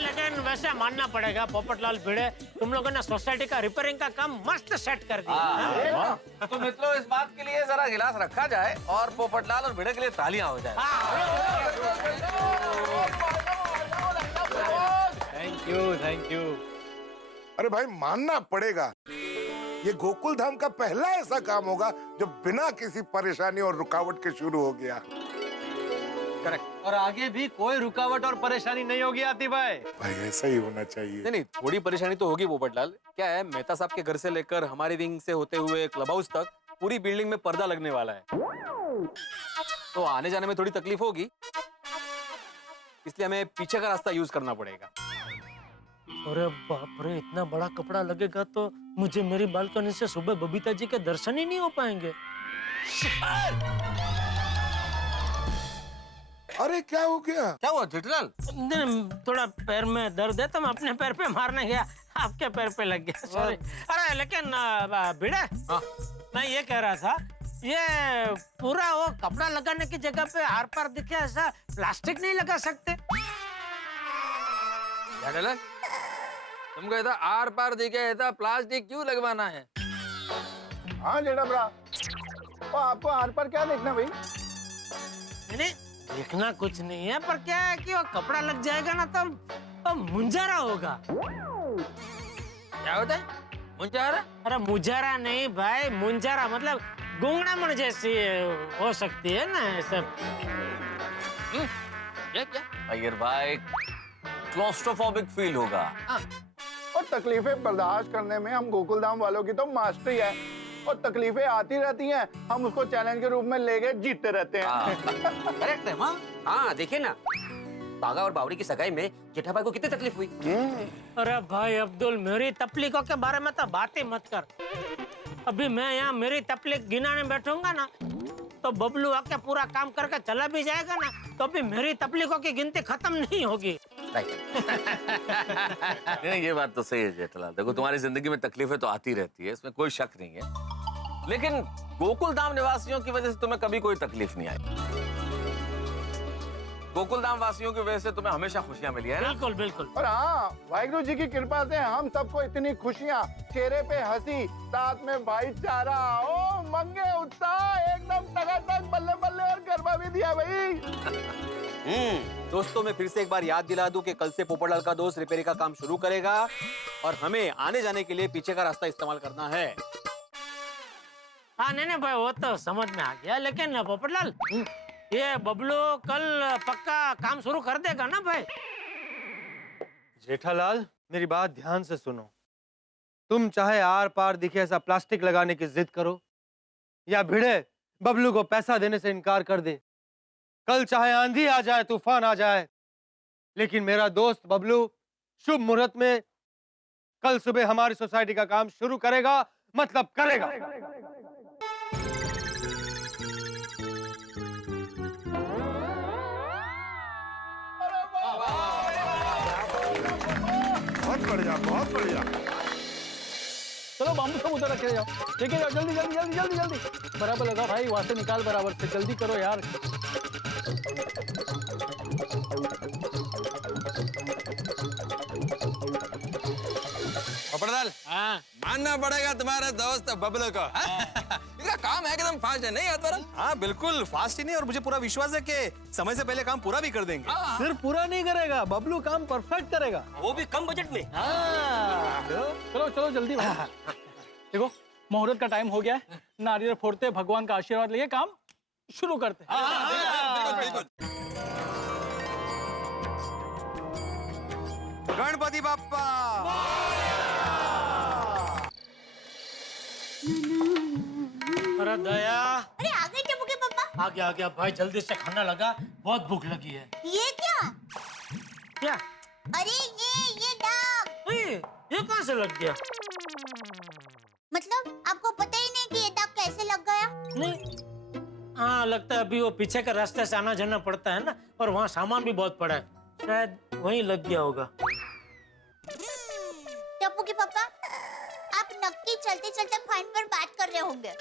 लेकिन वैसे मानना पड़ेगा पोपटलाल भिड़े, तुम लोगों ने सोसाइटी का रिपेयरिंग का काम मस्त सेट कर दिया। तो मित्रों, इस बात के लिए जरा गिलास रखा जाए और पोपटलाल और भिड़े के लिए तालियां हो जाए। Thank you. अरे भाई, मानना पड़ेगा, ये गोकुल धाम का पहला ऐसा काम होगा जो बिना किसी परेशानी और रुकावट के शुरू हो गया। करेक्ट। और आगे भी कोई रुकावट और परेशानी नहीं होगी आती भाई। भाई ऐसा ही होना चाहिए। नहीं नहीं, थोड़ी परेशानी तो होगी पोपटलाल। क्या है, मेहता साहब के घर से लेकर हमारी विंग से होते हुए क्लब हाउस तक पूरी बिल्डिंग में पर्दा लगने वाला है, तो आने जाने में थोड़ी तकलीफ होगी, इसलिए हमें पीछे का रास्ता यूज करना पड़ेगा। अरे बाप रे, इतना बड़ा कपड़ा लगेगा तो मुझे मेरी बालकनी से सुबह बबीता जी के दर्शन ही नहीं हो पाएंगे। अरे क्या हो गया? क्या हुआ जेठलाल? थोड़ा पैर में दर्द है तो मैं अपने पैर पे मारने गया, आपके पैर पे लग गया, सॉरी। अरे लेकिन भिड़े, मैं ये कह रहा था, ये पूरा वो कपड़ा लगाने की जगह पे आर पार दिखे ऐसा प्लास्टिक नहीं लगा सकते? जेठालाल, तुम कहता आर पार दिखे ऐसा प्लास्टिक क्यों लगवाना है? हाँ जेठा भरा, तो आपको आर पर क्या देखना भाई? नहीं, देखना कुछ नहीं है, पर क्या है कि वो कपड़ा लग जाएगा ना तो मुंजारा होगा। क्या होता है मुंजारा? अरे मुंजारा नहीं भाई, मुंजारा मतलब गुंगड़ामण जैसी हो सकती है ना, सब। ये क्या? अय्यर भाई, क्लॉस्ट्रोफोबिक फील होगा। और तकलीफें बर्दाश्त करने में हम गोकुल धाम वालों की तो मास्टरी है, और तकलीफें आती रहती हैं, हम उसको चैलेंज के रूप में लेके जीतते रहते हैं। करेक्ट है माँ। हाँ देखिए ना, बागा और बावरी की सगाई में जेठा भाई को कितनी तकलीफ हुई। अरे भाई अब्दुल, मेरी तकलीफों के बारे में तो बात ही मत कर। अभी मैं यहाँ मेरी तकलीफ गिनाने बैठूंगा ना, तो बबलू आके पूरा काम करके चला भी जाएगा ना, तो भी मेरी तकलीफों की गिनती खत्म नहीं होगी। नहीं, ये बात तो सही है जेठलाल। देखो, तुम्हारी जिंदगी में तकलीफें तो आती रहती है, इसमें कोई शक नहीं है, लेकिन गोकुल धाम निवासियों की वजह से तुम्हें कभी कोई तकलीफ नहीं आई। गोकुल धाम वासियों की वजह से तुम्हें हमेशा खुशियां मिली है ना? बिल्कुल बिल्कुल। और हाँ, वाहिगुरु जी की कृपा से हम सबको इतनी खुशियाँ, चेहरे पे हंसी, साथ में भाईचारा, ओ मंगे उत्साह, एकदम टकाटक, बल्ले बल्ले, और गरबा भी दिया भाई। दोस्तों, मैं फिर से एक बार याद दिला दूं कि कल से पोपटलाल का दोस्त रिपेयरिंग का काम शुरू करेगा और हमें आने जाने के लिए पीछे का रास्ता इस्तेमाल करना है। हाँ नहीं भाई, वो तो समझ में आ गया, लेकिन पोपटलाल, ये बबलू कल पक्का काम शुरू कर देगा ना भाई? जेठालाल, मेरी बात ध्यान से सुनो। तुम चाहे आर पार दिखे ऐसा प्लास्टिक लगाने की जिद करो, या भिड़े बबलू को पैसा देने से इनकार कर दे, कल चाहे आंधी आ जाए, तूफान आ जाए, लेकिन मेरा दोस्त बबलू शुभ मुहूर्त में कल सुबह हमारी सोसाइटी का काम शुरू करेगा, मतलब करेगा। बहुत बढ़िया, बहुत बढ़िया। चलो बाम्बू सब उधर रखे जाओ, ठीक है, जाओ जल्दी जल्दी जल्दी जल्दी जल्दी, बराबर लगा भाई, वहां से निकाल बराबर से, जल्दी करो यार। मानना पड़ेगा तुम्हारे दोस्त बबलू को। इसका काम है एकदम फास्ट है, नहीं आत्माराम? हाँ बिल्कुल फास्ट ही नहीं, और मुझे पूरा विश्वास है कि समय से पहले काम पूरा भी कर देंगे। सिर्फ पूरा नहीं करेगा, बबलू काम परफेक्ट करेगा। वो भी कम बजट में। चलो चलो जल्दी भाई। देखो मुहूर्त का टाइम हो गया है, नारियल फोड़ते भगवान का आशीर्वाद लेके काम शुरू करते हैं। गणपति बाप्पा। अरे दया, अरे आ गए टप्पू के पापा। आ गया भाई, जल्दी से खाना लगा, बहुत भूख लगी है। ये क्या? क्या? अरे ये दाग। ये कहाँ से लग गया? मतलब आपको पता ही नहीं कि ये दाग कैसे लग गया? नहीं, हाँ लगता है अभी वो पीछे के रास्ते से आना जाना पड़ता है ना, और वहाँ सामान भी बहुत पड़ा है, शायद वहीं लग गया होगा। टप्पू के पापा, आप नक्की चलते चलते फोन पर बात कर रहे होंगे।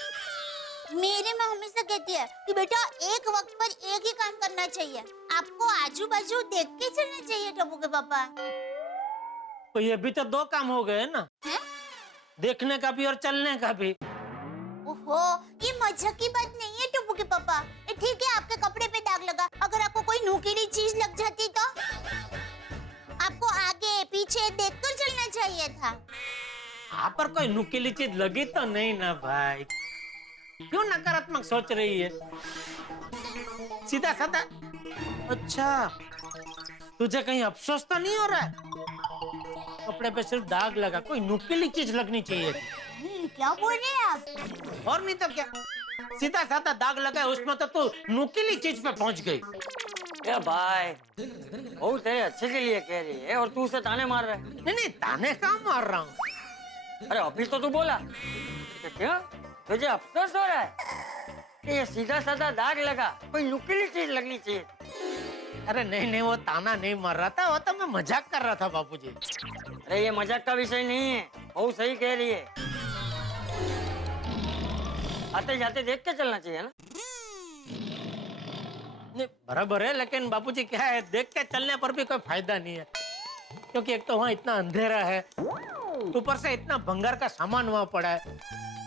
मेरी माँ हमेशा कहती है कि बेटा एक वक्त पर एक ही काम करना चाहिए, आपको आजू बाजू देख के चलना चाहिए टप्पू के पापा। तो ये भी तो दो काम हो गए ना, हैं? देखने का भी और चलने का भी। ओहो, ये मजाक की बात नहीं है टप्पू के पापा। ठीक है आपके कपड़े पे दाग लगा, अगर आपको कोई नुकीली चीज लग जाती तो आपको आगे पीछे देखकर चलना चाहिए था। यहाँ पर कोई नुकीली चीज लगी तो नहीं ना भाई, क्यों नकारात्मक सोच रही है? सीधा साधा। अच्छा, तुझे कहीं अफसोस तो नहीं हो रहा है? कपड़े पे सिर्फ दाग लगा, कोई नुकीली चीज लगनी चाहिए थी। क्या बोल रहे हैं आप? और नहीं तो क्या, सीधा साधा दाग लगा है, उसमें तो तू नुकीली चीज पे पहुंच गई। क्या भाई, वो तेरे अच्छे के लिए कह रही है और तू उसे ताने मार रहा है। नहीं ताने कहाँ मार रहा हूँ। अरे अभी तो तू बोला कि क्यों तुझे अफसोस हो रहा है कि ये सीधा साधा दाग लगा, कोई नुकीली चीज लगनी चाहिए। अरे नहीं, वो ताना नहीं मार रहा था, वो तो मैं मजाक कर रहा था बापूजी। अरे ये मजाक का विषय नहीं है, वो सही कह रही है। आते जाते देख के चलना चाहिए ना। नहीं बराबर है, लेकिन बापूजी क्या है, देख के चलने पर भी कोई फायदा नहीं है, क्योंकि एक तो वहाँ इतना अंधेरा है, ऊपर से इतना भंगार का सामान वहाँ पड़ा है,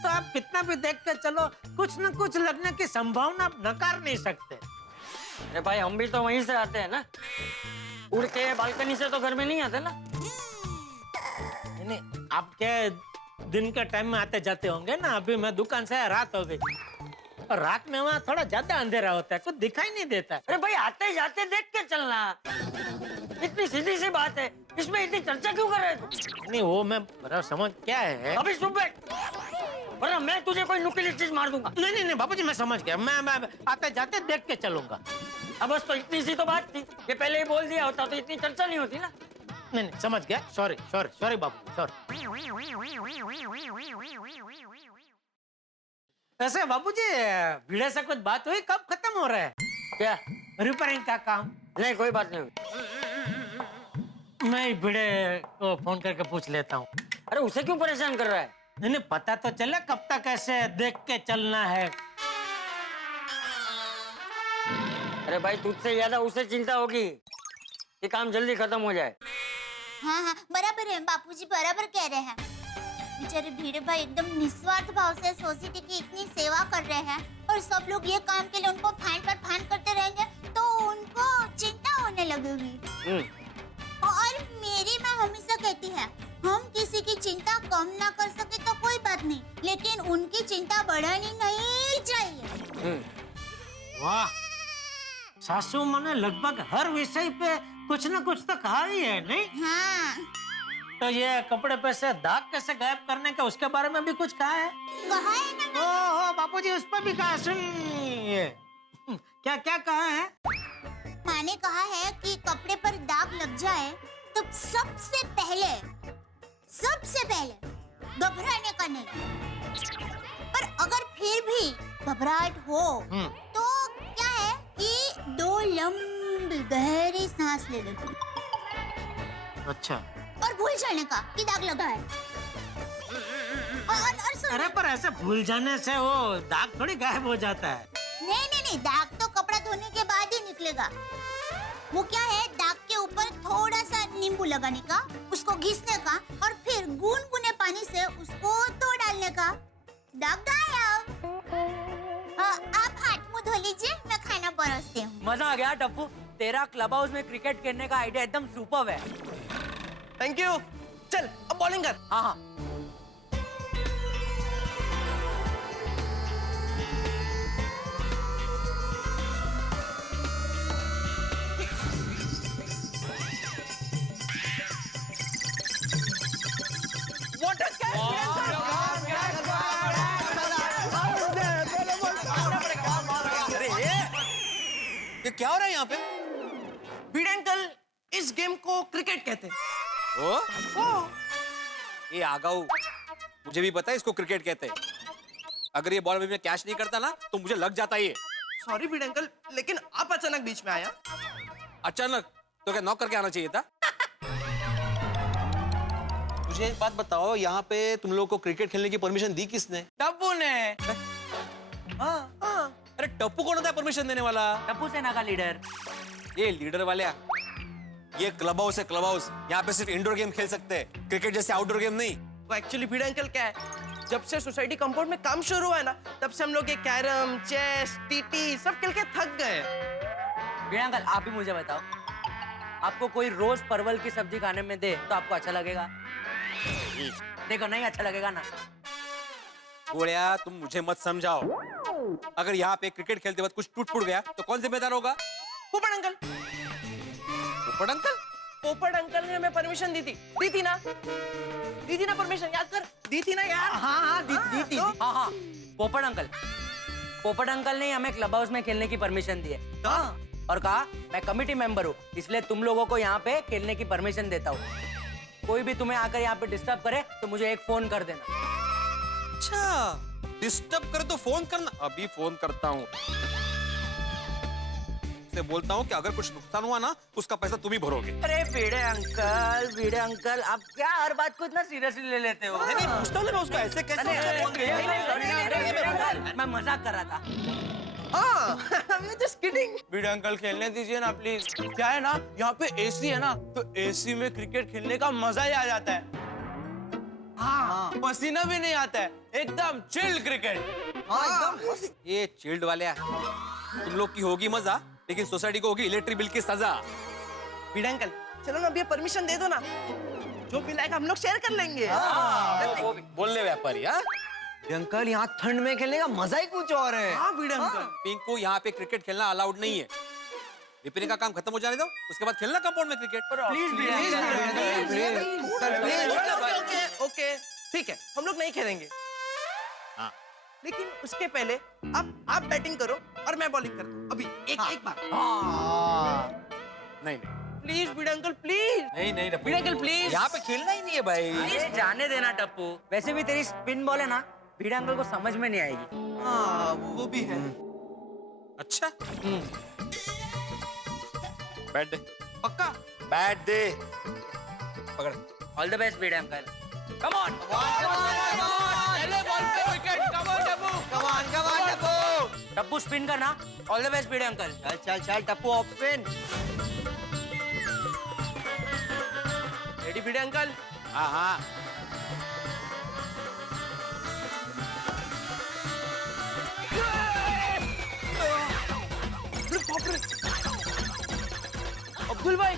तो आप कितना भी देख के चलो, कुछ न कुछ लगने की संभावना आप नकार नहीं सकते। अरे भाई हम भी तो वहीं से आते हैं ना, उड़ के बालकनी से तो घर में नहीं आते ना। नहीं, आप क्या दिन के टाइम में आते जाते होंगे ना, अभी मैं दुकान से रात हो गई, और रात में वहाँ थोड़ा ज्यादा अंधेरा होता है, कुछ दिखाई नहीं देता। अरे भाई आते जाते देख के चलना, इतनी सीधी सी बात है, इसमें इतनी चर्चा क्यों कर रहे तू? नहीं वो मैं बराबर समझ क्या है। अभी चुप बैठ, वरना मैं तुझे कोई नुकीली चीज मार दूंगा। नहीं बापूजी मैं समझ गया, मैं आते जाते देख के चलूंगा। अब बस तो इतनी सी तो बात थी, ये पहले ही बोल दिया होता तो इतनी चर्चा नहीं होती ना। नहीं समझ गया, सॉरी बापू, सॉरी। ऐसे बापूजी भिड़े से कुछ बात हुई, कब खत्म हो रहा है? क्या रिपेयरिंग का काम? नहीं कोई बात नहीं हुई। मैं भिड़े को फोन करके पूछ लेता हूँ। अरे उसे क्यों परेशान कर रहा है? नहीं पता तो चले कब तक ऐसे देख के चलना है। अरे भाई तुझसे ज्यादा उसे चिंता होगी कि काम जल्दी खत्म हो जाए। हाँ बराबर है बापूजी, बराबर कह रहे हैं। बेचारे भीड़े भाई एकदम निस्वार्थ भाव से सोसाइटी की इतनी सेवा कर रहे हैं, और सब लोग ये काम के लिए उनको फाइन पर फाइन करते रहेंगे तो उनको चिंता होने लगेगी। और मेरी माँ हमेशा कहती है, हम किसी की चिंता कम ना कर सके तो कोई बात नहीं, लेकिन उनकी चिंता बढ़ानी नहीं चाहिए। वाह, सासू माँ ने लगभग हर विषय पे कुछ न कुछ तो कहा ही है, नहीं? हाँ। तो ये कपड़े पे से दाग कैसे गायब करने का, उसके बारे में भी कुछ कहा है? कहा है ना। ओहो बापूजी उस पर भी कहा, सुन ये क्या क्या कहा है? माँ ने कहा है कि कपड़े पर दाग लग जाए तो सबसे पहले घबराने का नहीं, पर अगर फिर भी घबराहट हो तो क्या है कि 2 लंबी गहरी सांस ले लो। अच्छा। और भूल जाने का कि दाग लगा है। और सुन, अरे पर ऐसे भूल जाने से वो दाग थोड़ी गायब हो जाता है। नहीं, दाग तो कपड़ा धोने के बाद ही निकलेगा। वो क्या है, दाग के ऊपर थोड़ा सा नींबू लगाने का, उसको घिसने का, और फिर गुनगुने पानी से उसको धो डालने का। दाग गायब। आप हाथ मुंह धो लीजिए, मैं खाना परोसती हूँ। मजा आ गया टप्पू, तेरा क्लब हाउस में क्रिकेट खेलने का आइडिया एकदम सुपर्ब है। Thank you. चल अब बॉलिंग कर। हाँ हाँ। ये क्या हो रहा है यहाँ पे? भिड़े अंकल, इस गेम को क्रिकेट कहते हैं। ओ? ये आगाऊ, मुझे भी पता है इसको क्रिकेट कहते हैं। अगर ये बॉल में मैं कैच नहीं करता ना तो मुझे लग जाता ये। सॉरी भिड़े अंकल, लेकिन आप अचानक बीच में आया। अचानक? तो क्या नॉक करके आना चाहिए था? मुझे एक बात बताओ, यहाँ पे तुम लोगों को क्रिकेट खेलने की परमिशन दी किसने? टप्पू ने। हाँ। अरे टप्पू कौन होता है परमिशन देने वाला? टप्पू सेना का लीडर। ये लीडर वाले, ये क्लब हाउस है, क्लब हाउस। यहाँ पे सिर्फ इंडोर गेम खेल सकते हैं, क्रिकेट जैसे आउटडोर गेम नहीं। वो एक्चुअली भिड़े अंकल क्या है, जब से सोसाइटी कंपाउंड में काम शुरू हुआ है ना, तब से हम लोग ये कैरम, चेस, टीटी सब खेल के थक गए। भिड़े अंकल, आप भी मुझे बताओ, आपको कोई रोज परवल की सब्जी खाने में दे तो आपको अच्छा लगेगा? देखो नहीं अच्छा लगेगा ना। गोड़िया, तुम मुझे मत समझाओ। अगर यहाँ पे क्रिकेट खेलते वक्त कुछ टूट फूट गया तो कौन जिम्मेदार होगा? पोपट अंकल। पोपट अंकल? पोपट अंकल ने हमें परमिशन दी थी ना परमिशन, याद कर, दी थी ना यार। हाँ दी थी। हाँ पोपट अंकल ने हमें क्लब हाउस में खेलने की परमिशन दी है। और कहा मैं कमिटी मेंबर हूँ, इसलिए तुम लोगों को यहाँ पे खेलने की परमिशन देता हूँ। कोई भी तुम्हें आकर यहाँ पे डिस्टर्ब करे तो मुझे एक फोन कर देना। अच्छा, डिस्टर्ब करे तो फोन करना। अभी फोन करता हूँ, से बोलता हूँ कि अगर कुछ नुकसान हुआ ना उसका पैसा तुम ही भरोगे। अरे भिड़े अंकल, आप क्या हर बात को इतना सीरियसली ले लेते हो? नहीं, पूछता हूँ मैं उसको, ऐसे कैसे? मैं मजाक कर रहा था। Just kidding. भिड़े अंकल खेलने दीजिए ना प्लीज। क्या है ना, यहाँ पे एसी है ना, तो एसी में क्रिकेट खेलने का मजा ही आ जाता है। हाँ, पसीना भी नहीं आता है, एकदम चिल्ड क्रिकेट। ये चिल्ड वाले, तुम लोग की होगी मजा, लेकिन सोसाइटी को होगी इलेक्ट्रिक बिल की सजा। भिड़े अंकल, चलो ना अभी परमिशन दे दो ना, जो बिल आएगा हम लोग शेयर कर लेंगे। बोलने व्यापारी। अंकल, यहाँ ठंड में खेलने का मजा ही कुछ और है। हाँ भिड़े अंकल। पिंकू, यहाँ पे क्रिकेट खेलना अलाउड नहीं है। रिपेयरिंग का काम खत्म हो जाने दो, उसके बाद खेलना कंपाउंड में क्रिकेट। प्लीज। ओके ठीक है, हम लोग नहीं खेलेंगे। हाँ। लेकिन उसके पहले आप बैटिंग करो और मैं बॉलिंग करता हूँ। अभी एक बार। नहीं प्लीज भिड़े अंकल, प्लीज। नहीं भिड़े अंकल प्लीज, यहाँ पे खेलना ही नहीं है भाई। प्लीज जाने देना टप्पू। वैसे भी तेरी स्पिन बॉल है ना, भिड़े अंकल को समझ में नहीं आएगी। हाँ वो भी है। अच्छा, बैट दे। पक्का? बैट दे, पकड़। All the best Bhide uncle. Come on. पहले बॉल पे wicket. Come on Tappu. Tappu spin करना। All the best Bhide uncle. चल Tappu, off spin. Ready Bhide uncle? हाँ। अब्दुल भाई।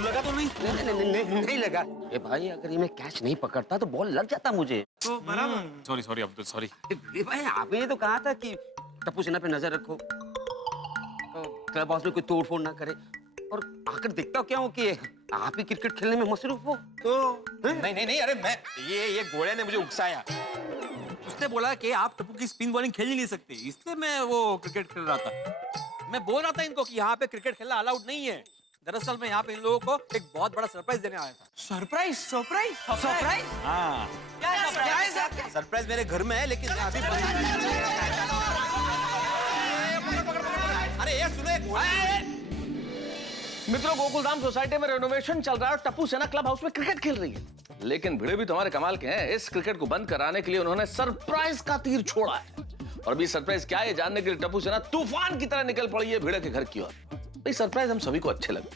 लगा तो नहीं लगा। ए भाई, अगर ये मैं कैच नहीं पकड़ता तो बॉल लग जाता मुझे। Sorry Abdul, sorry. भाई, आपने तो कहा था कि टप्पू सेना पे नजर रखो, क्लब हाउस में कोई तोड़ फोड़ ना करे, और आकर देखता क्या हो कि आप ही क्रिकेट खेलने में मसरूफ हो। तो नहीं, अरे मैं ये घोड़े ने मुझे उकसाया। उसने बोला कि आप टप्पू की स्पिन बॉलिंग खेल ही नहीं सकते, इसलिए मैं वो क्रिकेट खेल रहा था। मैं बोल रहा था इनको कि यहाँ पे क्रिकेट खेलना अलाउड नहीं है। दरअसल मैं यहाँ पे इन लोगों को एक बहुत बड़ा सरप्राइज देने आया था। सरप्राइज? हाँ, सरप्राइज मेरे घर में है, लेकिन मैं अभी अरे ये सुनो, मित्रों, गोकुलधाम सोसाइटी में रेनोवेशन चल रहा है और टप्पू सेना क्लब हाउस में क्रिकेट खेल रही है। लेकिन भिड़े भी तुम्हारे कमाल के हैं। इस क्रिकेट को बंद कराने के लिए उन्होंने सरप्राइज का तीर छोड़ा है, और अभी सरप्राइज क्या है जानने के लिए टप्पू सेना तूफान की तरह निकल पड़ी है भिड़े के घर की ओर। भाई सरप्राइज हम सभी को अच्छे लगे,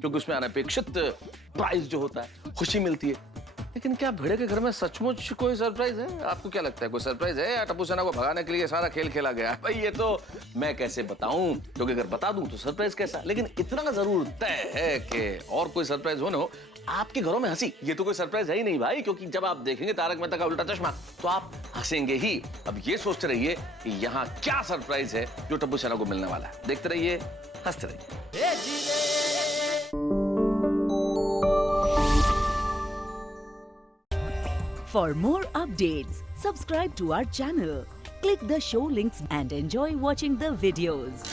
क्योंकि उसमें अनपेक्षित प्राइज जो होता है, खुशी मिलती है। लेकिन क्या भिड़े के घर में सचमुच कोई सरप्राइज है? आपको क्या लगता है कोई सरप्राइज है या टप्पू सेना को भगाने के लिए सारा खेल खेला गया? भाई ये तो मैं कैसे बताऊं, क्योंकि अगर बता दूं तो सरप्राइज कैसा। लेकिन इतना जरूर तय है कि और कोई सरप्राइज होने हो, आपके घरों में हंसी, ये तो कोई सरप्राइज है ही नहीं भाई, क्योंकि जब आप देखेंगे तारक मेहता का उल्टा चश्मा तो आप हंसेंगे ही। अब ये सोचते रहिए कि यहाँ क्या सरप्राइज है जो टप्पू सेना को मिलने वाला है। देखते रहिए, हंसते रहिए। For more updates, subscribe to our channel, click the show links and enjoy watching the videos.